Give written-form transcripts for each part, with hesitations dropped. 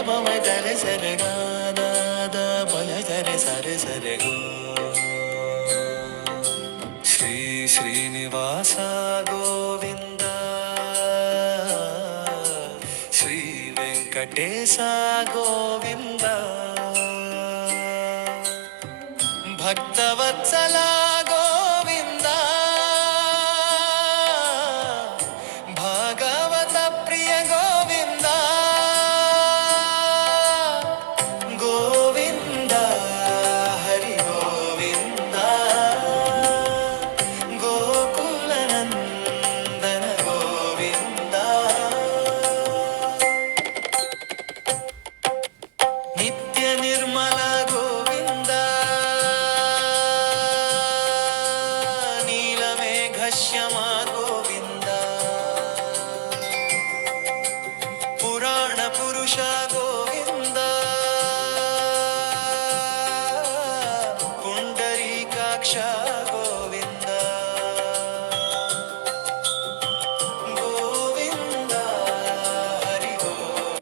పమ గరి సరి గ పమ గరి సరి సరి గో. శ్రీ శ్రీనివాస గోవింద శ్రీ వెంకటేశ గోవింద భక్తవత్సల గోవింద భాగవత ప్రియ గోవింద గోవింద హరి గోవింద గోకుల నందన గోవింద నిత్య నిర్మల గోవింద నీలమేఘశ్యమ గోవింద పురాణ పురుష గోవింద పుండరీకాక్ష గోవింద గోవింద హరి గోవింద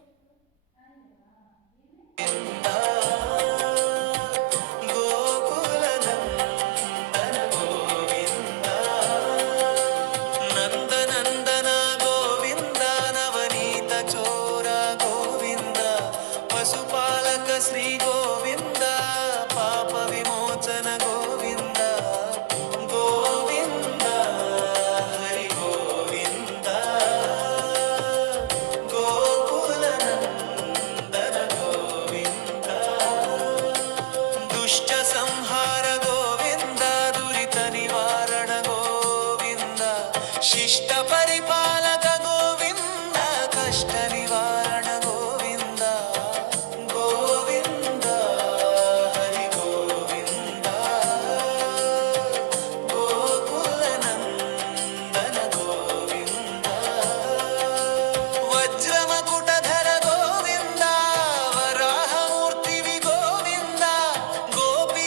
గోకుల నందన గోవింద నందనందన గోవింద నవనీత చోర గోవింద పశుపాలక శ్రీ గోవింద పాప విమోచన గోవింద గోవింద హరి గోవింద గోకుల నందన గోవింద దుష్ట సంహార గోవింద దురిత నివారణ గోవింద శిష్ట పరిపాలక గోవింద కష్ట నివారణ గోవింద గోవింద హరి గోవింద గోకుల నందన గోవింద వజ్రమకుటధర గోవింద వరాహమూర్తివి గోవింద గోపీ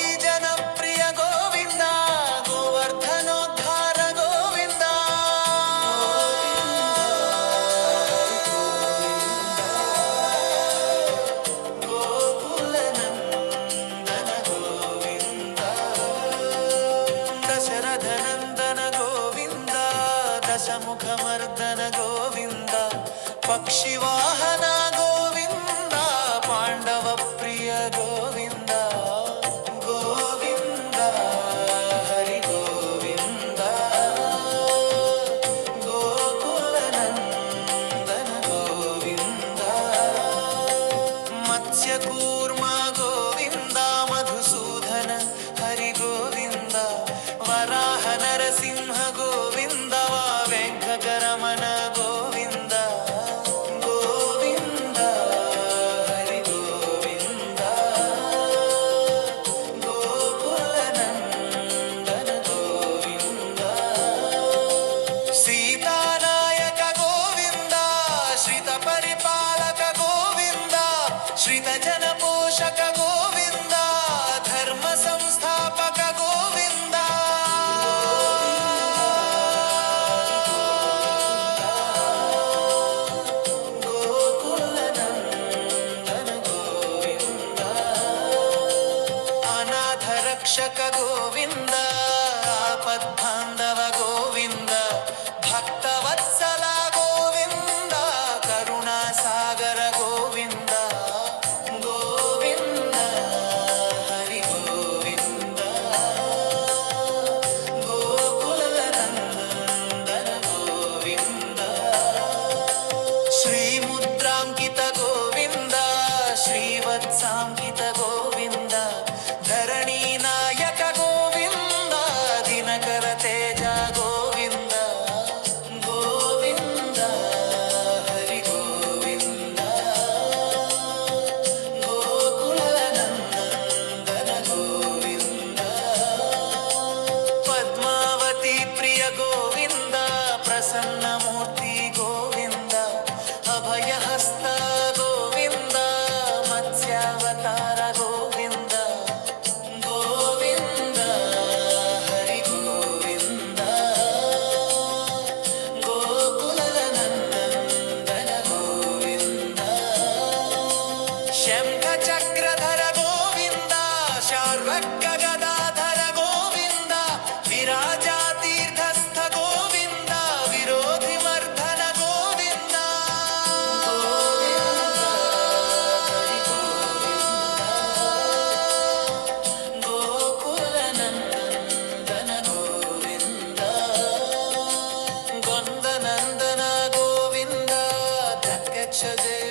ಕ್ಷತೆ